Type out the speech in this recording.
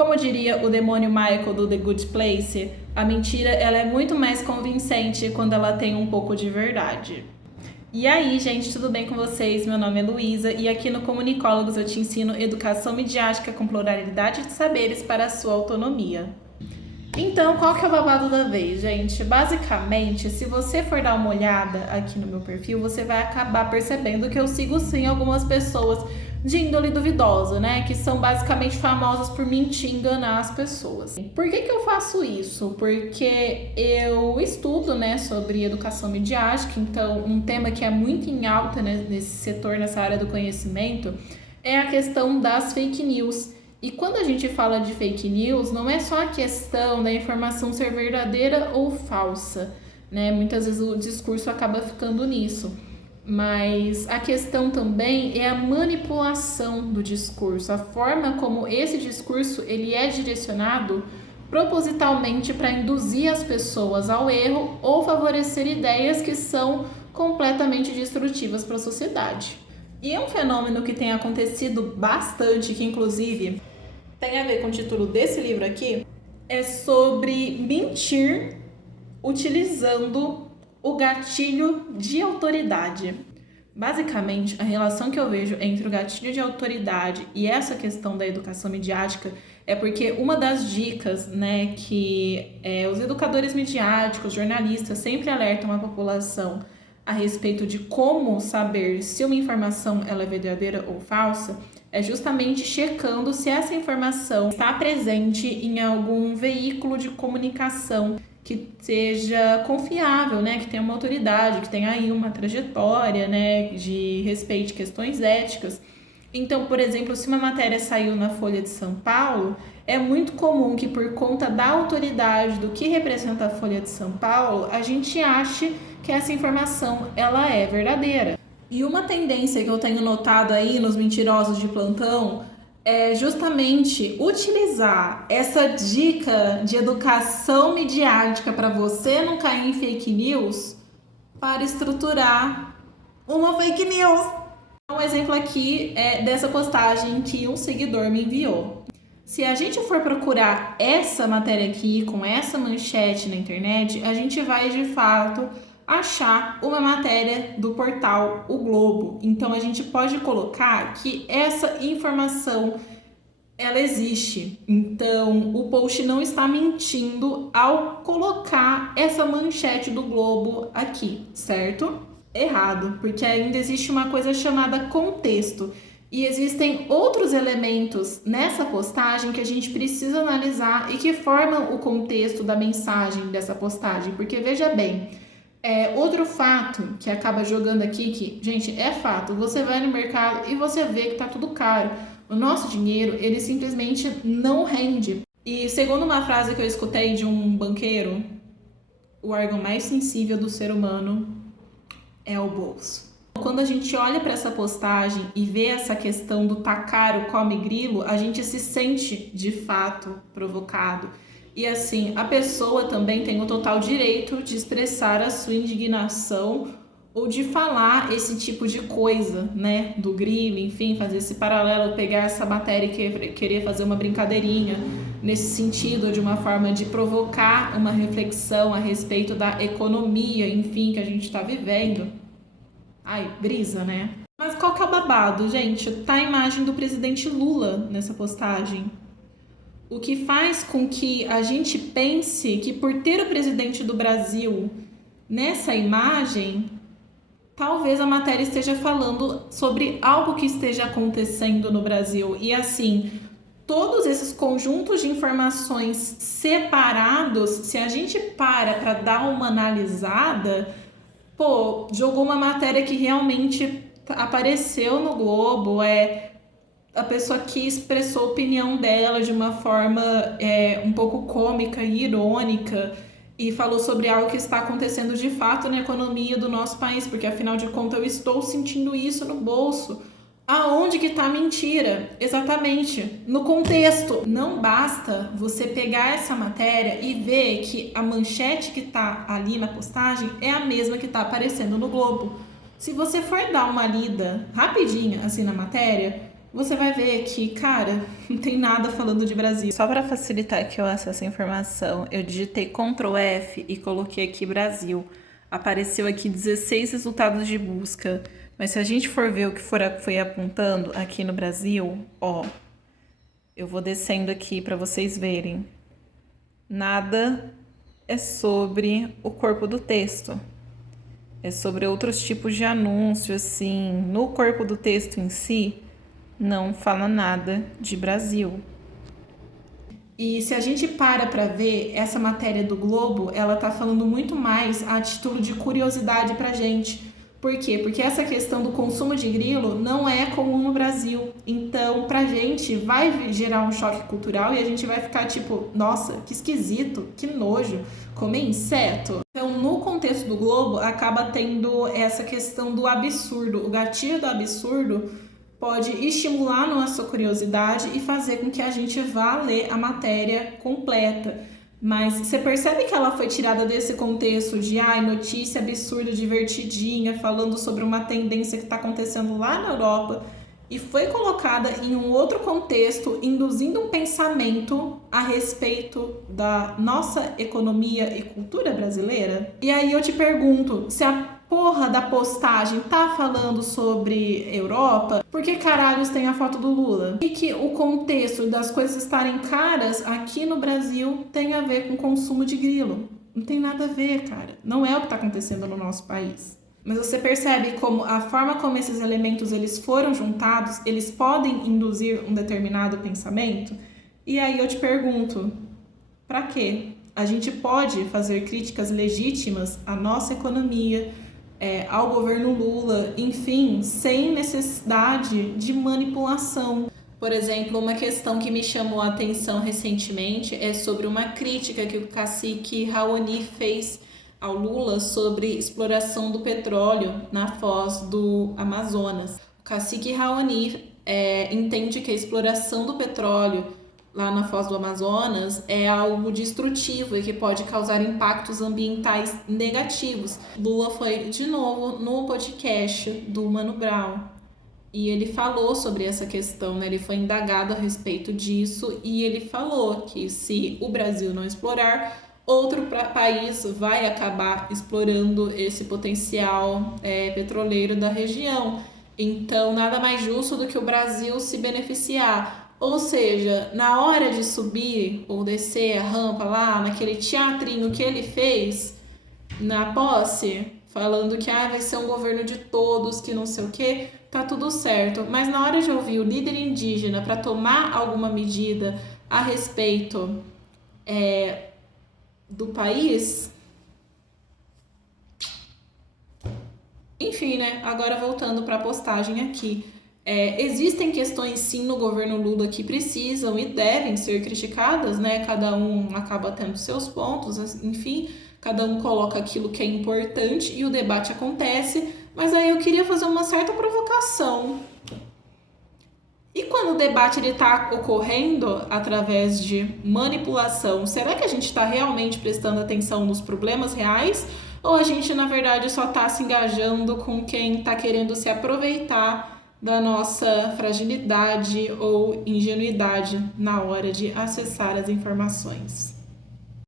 Como diria o demônio Michael do The Good Place, a mentira ela é muito mais convincente quando ela tem um pouco de verdade. E aí, gente, tudo bem com vocês? Meu nome é Luísa e aqui no Comunicólogos eu te ensino educação midiática com pluralidade de saberes para a sua autonomia. Então, qual que é o babado da vez, gente? Basicamente, se você for dar uma olhada aqui no meu perfil, você vai acabar percebendo que eu sigo sim algumas pessoas de índole duvidosa, né? Que são basicamente famosas por mentir e enganar as pessoas. Por que eu faço isso? Porque eu estudo, né, sobre educação midiática, então um tema que é muito em alta, né, nesse setor, nessa área do conhecimento, é a questão das fake news. E quando a gente fala de fake news, não é só a questão da informação ser verdadeira ou falsa, né? Muitas vezes o discurso acaba ficando nisso. Mas a questão também é a manipulação do discurso, a forma como esse discurso ele é direcionado propositalmente para induzir as pessoas ao erro ou favorecer ideias que são completamente destrutivas para a sociedade. E é um fenômeno que tem acontecido bastante, que inclusive tem a ver com o título desse livro aqui, é sobre mentir utilizando o gatilho de autoridade. Basicamente, a relação que eu vejo entre o gatilho de autoridade e essa questão da educação midiática é porque uma das dicas, né, que os educadores midiáticos, jornalistas sempre alertam a população a respeito de como saber se uma informação ela é verdadeira ou falsa, é justamente checando se essa informação está presente em algum veículo de comunicação que seja confiável, né, que tenha uma autoridade, que tenha aí uma trajetória, né, de respeito a questões éticas. Então, por exemplo, se uma matéria saiu na Folha de São Paulo, é muito comum que por conta da autoridade do que representa a Folha de São Paulo, a gente ache que essa informação ela é verdadeira. E uma tendência que eu tenho notado aí nos mentirosos de plantão é justamente utilizar essa dica de educação midiática para você não cair em fake news para estruturar uma fake news. Um exemplo aqui é dessa postagem que um seguidor me enviou. Se a gente for procurar essa matéria aqui com essa manchete na internet, a gente vai de fato achar uma matéria do portal O Globo. Então a gente pode colocar que essa informação ela existe. Então o post não está mentindo ao colocar essa manchete do Globo aqui, certo? Errado, porque ainda existe uma coisa chamada contexto. E existem outros elementos nessa postagem que a gente precisa analisar e que formam o contexto da mensagem dessa postagem. Porque veja bem, outro fato que acaba jogando aqui, que, gente, é fato, você vai no mercado e você vê que tá tudo caro. O nosso dinheiro, ele simplesmente não rende. E segundo uma frase que eu escutei de um banqueiro, o órgão mais sensível do ser humano é o bolso. Quando a gente olha para essa postagem e vê essa questão do tá caro, come grilo, a gente se sente de fato provocado. E assim, a pessoa também tem o total direito de expressar a sua indignação ou de falar esse tipo de coisa, né? Do grilo, enfim, fazer esse paralelo, pegar essa matéria e querer fazer uma brincadeirinha nesse sentido, de uma forma de provocar uma reflexão a respeito da economia, enfim, que a gente está vivendo. Ai, brisa, né? Mas qual que é o babado, gente? Tá a imagem do presidente Lula nessa postagem. O que faz com que a gente pense que por ter o presidente do Brasil nessa imagem, talvez a matéria esteja falando sobre algo que esteja acontecendo no Brasil. E assim, todos esses conjuntos de informações separados, se a gente para dar uma analisada, jogou uma matéria que realmente apareceu no Globo, a pessoa que expressou a opinião dela de uma forma um pouco cômica e irônica e falou sobre algo que está acontecendo de fato na economia do nosso país, porque afinal de contas eu estou sentindo isso no bolso. Aonde que está a mentira? Exatamente, no contexto. Não basta você pegar essa matéria e ver que a manchete que está ali na postagem é a mesma que está aparecendo no Globo. Se você for dar uma lida rapidinha assim na matéria, você vai ver que, cara, não tem nada falando de Brasil. Só para facilitar que eu acesso a informação, eu digitei Ctrl F e coloquei aqui Brasil. Apareceu aqui 16 resultados de busca. Mas se a gente for ver o que foi apontando aqui no Brasil, ó, eu vou descendo aqui para vocês verem. Nada é sobre o corpo do texto. É sobre outros tipos de anúncio, assim. No corpo do texto em si, não fala nada de Brasil. E se a gente para ver, essa matéria do Globo, ela tá falando muito mais a título de curiosidade pra gente. Por quê? Porque essa questão do consumo de grilo não é comum no Brasil. Então, pra gente, vai gerar um choque cultural e a gente vai ficar tipo, nossa, que esquisito, que nojo, comer inseto. Então, no contexto do Globo, acaba tendo essa questão do absurdo. O gatilho do absurdo pode estimular a nossa curiosidade e fazer com que a gente vá ler a matéria completa. Mas você percebe que ela foi tirada desse contexto de notícia absurda, divertidinha, falando sobre uma tendência que está acontecendo lá na Europa e foi colocada em um outro contexto, induzindo um pensamento a respeito da nossa economia e cultura brasileira? E aí eu te pergunto, se a porra da postagem tá falando sobre Europa, por que caralhos tem a foto do Lula? E que o contexto das coisas estarem caras aqui no Brasil tem a ver com o consumo de grilo? Não tem nada a ver, cara. Não é o que tá acontecendo no nosso país. Mas você percebe como a forma como esses elementos eles foram juntados, eles podem induzir um determinado pensamento? E aí eu te pergunto, pra quê? A gente pode fazer críticas legítimas à nossa economia, ao governo Lula, enfim, sem necessidade de manipulação. Por exemplo, uma questão que me chamou a atenção recentemente é sobre uma crítica que o cacique Raoni fez ao Lula sobre exploração do petróleo na foz do Amazonas. O cacique Raoni entende que a exploração do petróleo lá na foz do Amazonas é algo destrutivo e que pode causar impactos ambientais negativos. Lula foi de novo no podcast do Mano Brown e ele falou sobre essa questão, né? Ele foi indagado a respeito disso e ele falou que se o Brasil não explorar, outro país vai acabar explorando esse potencial petroleiro da região. Então, nada mais justo do que o Brasil se beneficiar. Ou seja, na hora de subir ou descer a rampa lá, naquele teatrinho que ele fez na posse, falando que vai ser um governo de todos, que não sei o que, tá tudo certo. Mas na hora de ouvir o líder indígena para tomar alguma medida a respeito do país... Enfim, né? Agora voltando para a postagem aqui. Existem questões sim no governo Lula que precisam e devem ser criticadas, né? Cada um acaba tendo seus pontos, enfim, cada um coloca aquilo que é importante e o debate acontece, mas aí eu queria fazer uma certa provocação. E quando o debate está ocorrendo através de manipulação, será que a gente está realmente prestando atenção nos problemas reais? Ou a gente, na verdade, só está se engajando com quem está querendo se aproveitar da nossa fragilidade ou ingenuidade na hora de acessar as informações?